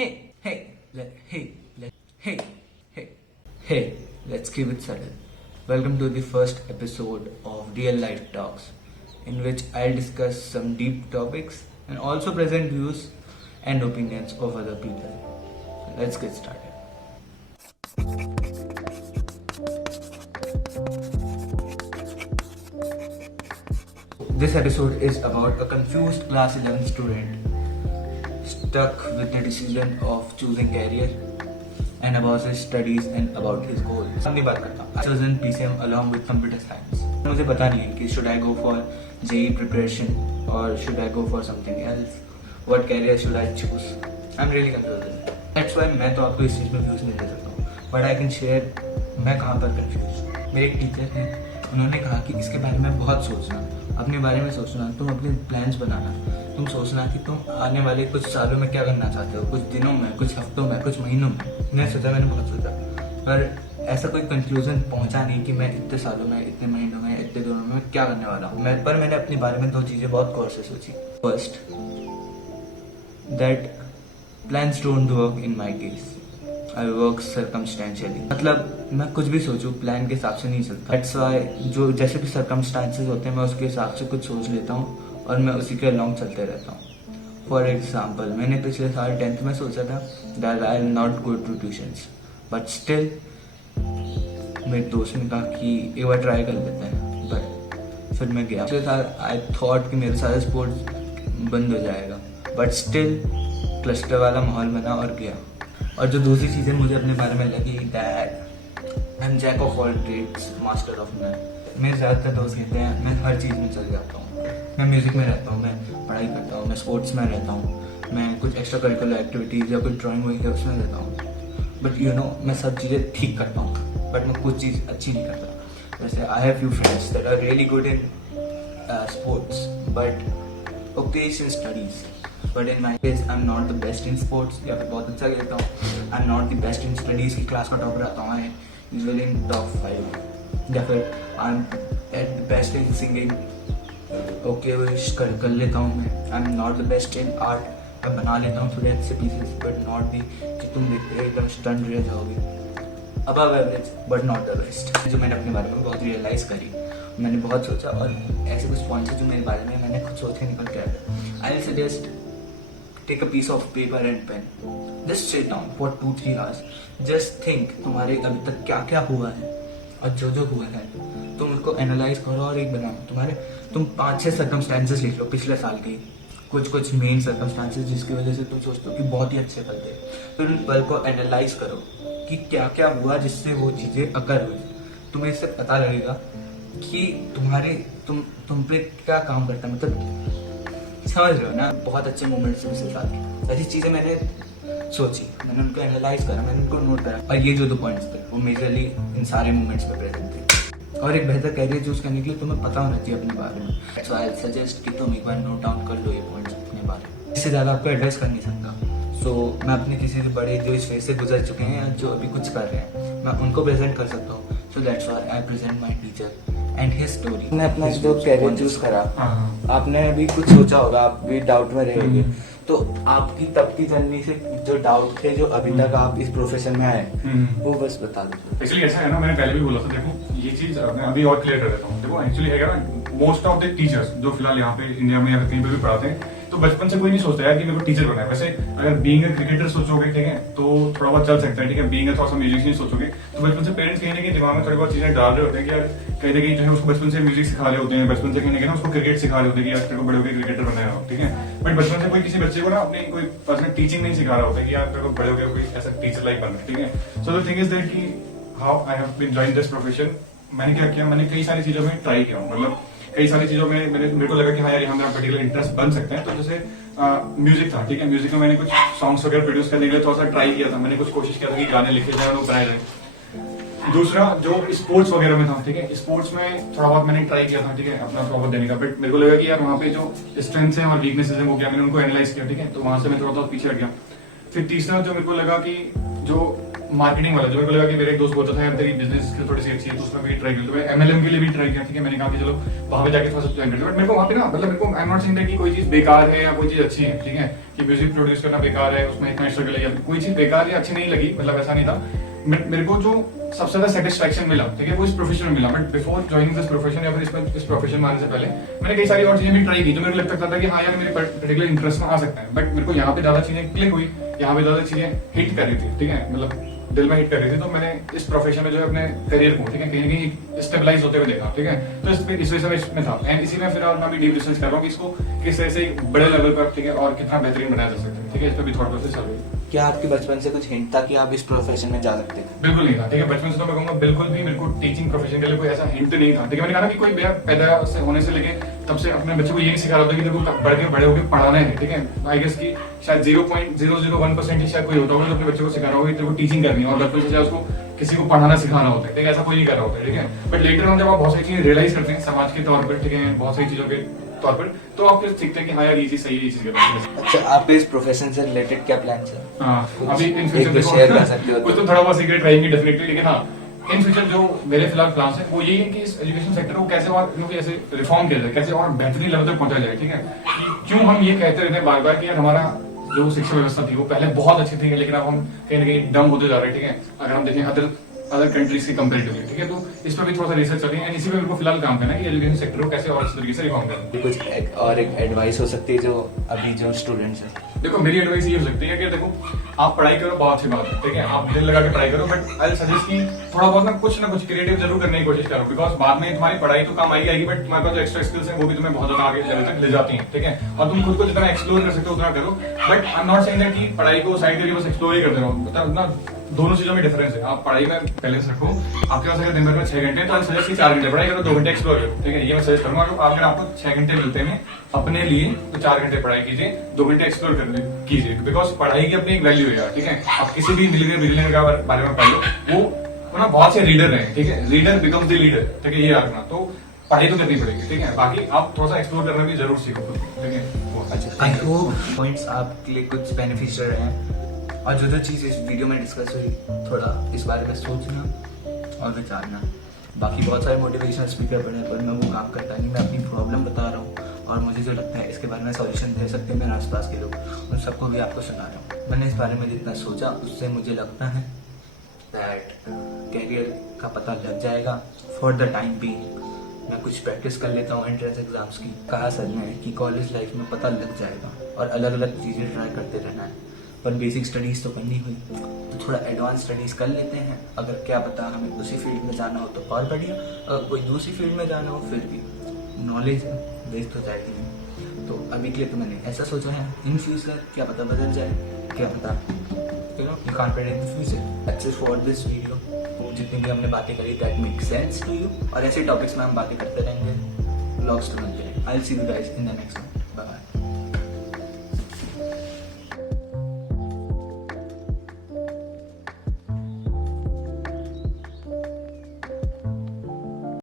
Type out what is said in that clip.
Hey, hey, hey, let's keep it subtle. Welcome to the first episode of Real Life Talks, in which I'll discuss some deep topics and also present views and opinions of other people. Let's get started. This episode is about a confused class 11 student stuck with the decision of choosing career and about his studies and about his goals. अपनी बात करता हूँ. I was in PCM along with computer science. मुझे पता नहीं है कि should I go for JEE preparation or should I go for something else? What career should I choose? I'm really confused. That's why मैं तो आपको इस चीज़ में views नहीं दे सकता हूँ. But I can share मैं कहाँ पर confused. मेरे एक टीचर हैं, उन्होंने कहा कि इसके बारे में बहुत सोचना, अपने बारे में सोचना, तुम अपने प्लान्स बनाना, तुम सोचना कि तुम आने वाले कुछ सालों में क्या करना चाहते हो, कुछ दिनों में, कुछ हफ्तों में, कुछ महीनों में. मैंने बहुत सोचा, पर ऐसा कोई कंक्लूजन पहुंचा नहीं कि मैं इतने सालों में, इतने महीनों में, इतने दिनों में क्या करने वाला हूँ. पर मैंने अपने बारे में दो चीज़ें बहुत गौर से सोची. First, that plans don't work in my case. I work circumstantially. मतलब मैं कुछ भी सोचूं प्लान के हिसाब से नहीं चलता. दैट्स व्हाई जो जैसे भी सर्कमस्टांसेस होते हैं मैं उसके हिसाब से कुछ सोच लेता हूँ और मैं उसी के अलॉन्ग चलते रहता हूँ. फॉर एग्जाम्पल, मैंने पिछले साल 10th में सोचा था that I will not go to tuitions, but still मेरे दोस्त ने कहा कि एक बार ट्राई कर लेते हैं. बट फिर मैं गया. पिछले साल आई थॉट कि मेरे सारे स्पोर्ट्स बंद हो जाएगा, बट स्टिल क्लस्टर वाला माहौल बना और गया. और जो दूसरी चीज़ें मुझे अपने बारे में लगी, that I am jack of all trades master of none. मेरे ज़्यादातर दोस्त कहते हैं मैं हर चीज़ में चल जाता हूँ. मैं म्यूज़िक में रहता हूँ, मैं पढ़ाई करता हूँ, मैं स्पोर्ट्स में रहता हूँ, मैं कुछ एक्स्ट्रा करिकुलर एक्टिविटीज़ या कुछ ड्राइंग हुई है उसमें रहता हूँ. बट यू नो मैं सब चीज़ें ठीक करता हूँ, बट मैं कुछ चीज़ अच्छी नहीं करता. जैसे I have few friends that are really good in sports but okay in studies. But in my case I am not the best in sports, या फिर बहुत अच्छा खेलता हूँ. I am not the best in studies की class का topper आता हूँ, आई यूजुअली इन टॉप 5. या फिर I am at the best in singing. Okay wish कर लेता हूँ मैं. I am not the best in art. मैं बना लेता हूँ थोड़े अच्छे पीसेस, बट नॉट दी कि तुम एकदम स्टन रह जाओगे. Above average but not the best. जो मैंने अपने बारे में बहुत रियलाइज़ करी, मैंने बहुत सोचा, और ऐसे कुछ पॉइंट्स जो मेरे बारे में मैंने खुद सोच के निकल के आया. I will suggest take a piece of paper and pen. Just sit down for 2-3 hours. Just think तुम्हारे अभी तक क्या क्या हुआ है और जो हुआ है तुम उनको एनालाइज करो और एक बनाओ. तुम 5-6 सर्कमस्टांसेस लिख लो पिछले साल के, कुछ मेन सर्कमस्टांसेस जिसकी वजह से तुम सोचते हो कि बहुत ही अच्छे पल थे. फिर उन पल को एनालाइज करो कि क्या क्या हुआ जिससे वो चीज़ें अकर हुई. तुम्हें इससे पता लगेगा कि तुम पे क्या काम करता है. मतलब समझ रहे हो ना. बहुत अच्छे मोमेंट्स पिछले साल के, ऐसी चीज़ें मैंने सोची, मैंने उनको एनालाइज करा, मैंने उनको नोट करा, और ये जो 2 पॉइंट्स थे वो मेजरली इन सारे मोमेंट्स में प्रेजेंट थे. और एक बेहतर कैरियर चूज करने के लिए तुम्हें पता होना चाहिए अपने बारे में. सो आई सजेस्ट कि तुम एक बार नोट डाउन कर लो ये पॉइंट्स अपने बारे में. इससे ज़्यादा आपको एड्रेस कर नहीं सकता. सो मैं अपने किसी भी बड़े जो इस फेज से गुजर चुके हैं या जो अभी कुछ कर रहे हैं, मैं उनको प्रेजेंट कर सकता हूँ. So that's why I present my teacher and his story. मैंने अपना जो कैरियर चूज करा, आपने अभी कुछ सोचा होगा, आप भी डाउट में रहेंगे. तो आपकी तब की जर्नी से जो डाउट थे, जो अभी तक आप इस प्रोफेशन में आए, वो बस बता दो. एक्चुअली ऐसा है ना, मैंने पहले भी बोला था. देखो ये चीज मैं अभी और क्लियर कर देता हूँ. देखो एक्चुअली है ना, मोस्ट ऑफ द टीचर्स जो फिलहाल यहाँ पे इंडिया में या कहीं पे भी पढ़ाते हैं, तो बचपन से कोई नहीं सोचता यार कि मेरे को टीचर बनना है. वैसे अगर बीइंग अ क्रिकेटर सोचोगे, ठीक है, तो थोड़ा बहुत चल सकता है. ठीक है, बीइंग अ थोड़ा सा म्यूजिशियन सोचोगे, तो बचपन से पेरेंट्स कहीं ना कहीं दिमाग में थोड़ी बहुत चीजें डाल रहे होते हैं कि यार कहीं ना कहीं जो है उसको बचपन से म्यूजिक सिखा रहे होते हैं, बचपन से कहीं ना कहीं उसको क्रिकेट सिखा रहे होते हैं कि यार तेरे को बड़े होकर क्रिकेटर बनना है. ठीक है, बट बचपन से कोई किसी बच्चे को ना अपनी कोई पर्सनल टीचिंग नहीं सिखा रहा होता कि यार तेरे को बड़े होकर कोई ऐसा टीचर लाइक बनना है. ठीक है, so the thing is that कि how I have been join this profession. मैंने क्या किया, मैंने कई सारी चीजों में ट्राई किया. मतलब कई सारी चीजों में मेरे को लगा कि हाँ यार यहाँ मेरा पर्टिकुलर इंटरेस्ट बन सकते हैं. तो जैसे म्यूजिक था. ठीक है, म्यूजिक में मैंने कुछ सॉन्ग्स वगैरह प्रोड्यूस करने के लिए थोड़ा सा ट्राई किया था. मैंने कुछ कोशिश किया था कि गाने लिखे जाए और वो बनाए जाए. दूसरा जो स्पोर्ट्स वगैरह में था, ठीक है, स्पोर्ट्स में थोड़ा बहुत मैंने ट्राई किया था. ठीक है, अपना थोड़ा बहुत देने का. बट मेरे को लगा कि यार वहाँ पे जो स्ट्रेंथ्स हैं और वीकनेसेस हैं वो मैंने उनको एनालाइज किया. ठीक है, तो वहां से मैं थोड़ा सा पीछे हट गया. फिर तीसरा जो मेरे को लगा कि जो मार्केटिंग वाला, जो मेरे को लगा कि मेरे एक दोस्त बोलता था यार तेरी बिजनेस की थोड़ी सी अच्छी है तो उसमें भी ट्राई कर, तो मैं MLM के लिए भी ट्राई किया। ठीक है, मैंने कहा कि चलो वहां पे जाके थोड़ा सा ज्वाइन करते, बट मेरे को वहां पे ना मतलब मेरे को आई एम नॉट सेइंग कि कोई चीज बेकार है या कोई चीज अच्छी है। ठीक है, कि म्यूजिक प्रोड्यूस करना बेकार है, उसमें इतना स्ट्रगल है, या कोई चीज बेकार या अच्छी नहीं लगी, मतलब ऐसा नहीं था। मेरे को जो सबसे ज्यादा सेटिस्फैक्शन मिला, ठीक है, वो इस प्रोफेशन में मिला। But before joining this profession या फिर इस प्रोफेशन में आने से पहले मैंने कई सारी और चीजें भी ट्राई की जो मेरे को लगता था कि हाँ यार मेरे पर्टिकुलर इंटरेस्ट में आ सकता है, बट मेरे को यहाँ पे ज्यादा चीजें क्लिक हुई, यहाँ पे ज्यादा चीजें हिट कर रही थी। ठीक है, मतलब दिल में हिट कर रही थी, तो मैंने इस प्रोफेशन में जो है अपने करियर को, ठीक है, कहीं ना कहीं स्टेबलाइज होते हुए देखा। ठीक है, तो इस वजह से मैं इसमें था, एंड इसी में फिर मैं भी डीप रिसर्च कर रहा हूँ कि इसको किस तरह से बड़े लेवल पर, ठीक है, और कितना बेहतरीन बनाया जा सकता है। ठीक है, इस पर भी थोड़ा प्रोसेस चल रही है। क्या आपके बचपन से कुछ हिंट था कि आप इस प्रोफेशन में जा सकते थे? बिल्कुल नहीं था। ठीक है, बचपन से तो मैं कहूंगा बिल्कुल भी मेरे को टीचिंग प्रोफेशन के लिए कोई ऐसा हिंट नहीं था। ठीक है, मैंने कहा ना कि कोई पैदा से होने से लेके तब से अपने बच्चे को ये नहीं सिखा रहा था कि तेरे को बड़े होकर पढ़ाना है। ठीक है, आई गेस की शायद 0.001% ही शायद कोई होता होगा जो अपने बच्चे को सिखा रहा होगा तेरे को टीचिंग करनी है, और बचपन से उसको किसी को पढ़ाना सिखाना होता है। ठीक है, ऐसा कोई नहीं कर रहा होता है। ठीक है, बट लेटर ऑन जब आप बहुत सारी चीजें रियलाइज करते हैं समाज के तौर पर, ठीक है, बहुत सारी चीजों के तौर पर, तो आप फिर सीखते हैं कि हाँ यार ये चीज सही है, ये चीज गलत है। अच्छा, आपके इस प्रोफेशन से रिलेटेड क्या प्लान है? हाँ, अभी इन फ्यूचर एक शेयर कर सकते हो कुछ तो थोड़ा बहुत सीक्रेट रहेंगे डेफिनेटली, लेकिन हाँ इन फ्यूचर जो मेरे फिलहाल प्लान्स है वो यही है कि इस एजुकेशन सेक्टर को कैसे और ऐसे रिफॉर्म किया जाए, कैसे और बेहतरीन लेवल तक पहुंचा जाए। ठीक है, कि क्यों हम ये कहते रहते हैं बार बार कि यार हमारा जो शिक्षा व्यवस्था थी वो पहले बहुत अच्छी थी, लेकिन अब हम कहीं ना कहीं डम होते जा रहे हैं। ठीक है, अगर हम देखें अदर कंट्रीज की कंपेरेटिवली। ठीक है, तो इस पर भी थोड़ा सा रिसर्च चल रही है, इसी पे मेरे को फिलहाल काम करना है कि एजुकेशन सेक्टर को कैसे और अच्छे तरीके से रिफॉर्म करना। कुछ एक एडवाइस हो सकती है जो अभी जो स्टूडेंट्स हैं? देखो, मेरी एडवाइस ये हो सकती है कि देखो आप पढ़ाई करो, बहुत अच्छी बात है। ठीक है, आप दिल लगा के पढ़ाई करो, बट आई सजेस्ट कि थोड़ा बहुत ना कुछ क्रिएटिव जरूर करने की कोशिश करो, बिकॉज बाद में तुम्हारी पढ़ाई तो काम आएगी, बट तुम्हारे पास जो एक्स्ट्रा स्किल्स हैं वो भी तुम्हें बहुत ज्यादा आगे लेवल तक ले जाती हैं। ठीक है, और तुम खुद को जितना एक्सप्लोर कर सकते हो उतना करो, but I am not saying that कि पढ़ाई को साइड करके बस एक्सप्लोर ही करते रहो, मतलब ना दोनों चीजों में डिफरेंस है। आप पढ़ाई में बैलेंस रखो, आपके पास अगर दिन भर में 6 घंटे तो सजेस्ट की 4 घंटे पढ़ाई करो, 2 घंटे एक्सप्लोर करो। ठीक है, ये मैं सजेस्ट करूंगा। अगर आपको 6 घंटे मिलते हैं अपने लिए तो 4 घंटे पढ़ाई कीजिए, 2 घंटे एक्सप्लोर कीजिए, बिकॉज पढ़ाई की अपनी एक वैल्यू है यार। ठीक है, आप किसी भी मिलियनियर का बारे में पढ़ लो, वो ना बहुत से रीडर हैं। ठीक है, रीडर बिकम्स द लीडर। ठीक है, ये रखना, तो पढ़ाई तो करनी पड़ेगी। ठीक है, बाकी आप थोड़ा सा एक्सप्लोर करना भी जरूर सीखो। ठीक है, अच्छा, आई होप पॉइंट्स आपके लिए कुछ बेनिफिशियल रहे, और जो चीज़ इस वीडियो में डिस्कस हुई थोड़ा इस बारे में सोचना और विचारना। बाकी बहुत सारे मोटिवेशनल स्पीकर पढ़े, पर मैं वो काम करता नहीं, मैं अपनी प्रॉब्लम बता रहा हूँ, और मुझे जो लगता है इसके बारे में सॉल्यूशन दे सकते हैं मेरे आसपास के लोग, उन सबको भी आपको सुना रहा हूँ। मैंने इस बारे में जितना सोचा उससे मुझे लगता है दैट कैरियर का पता लग जाएगा। फॉर द टाइम बीइंग मैं कुछ प्रैक्टिस कर लेता हूँ एंट्रेंस एग्जाम्स की। कहा सर ने कि कॉलेज लाइफ में पता लग जाएगा और अलग अलग चीज़ें ट्राई करते रहना है, पर बेसिक स्टडीज़ तो करनी हुई, तो थोड़ा एडवांस स्टडीज़ कर लेते हैं। अगर क्या पता हमें उसी फील्ड में जाना हो तो और बढ़िया, अगर कोई दूसरी फील्ड में जाना हो फिर भी नॉलेज वेस्ट हो जाएगी नहीं। तो अभी के लिए तो मैंने ऐसा सोचा है, इन फ्यूचर क्या पता बदल जाए, क्या पता, you can't predict the future. That's it for this video. जितनी भी हमने बातें करी that make sense to you, और ऐसे टॉपिक्स में हम बातें करते रहेंगे, व्लॉग्स तो बनते रहेंगे। I will see you guys in the next one. Bye bye.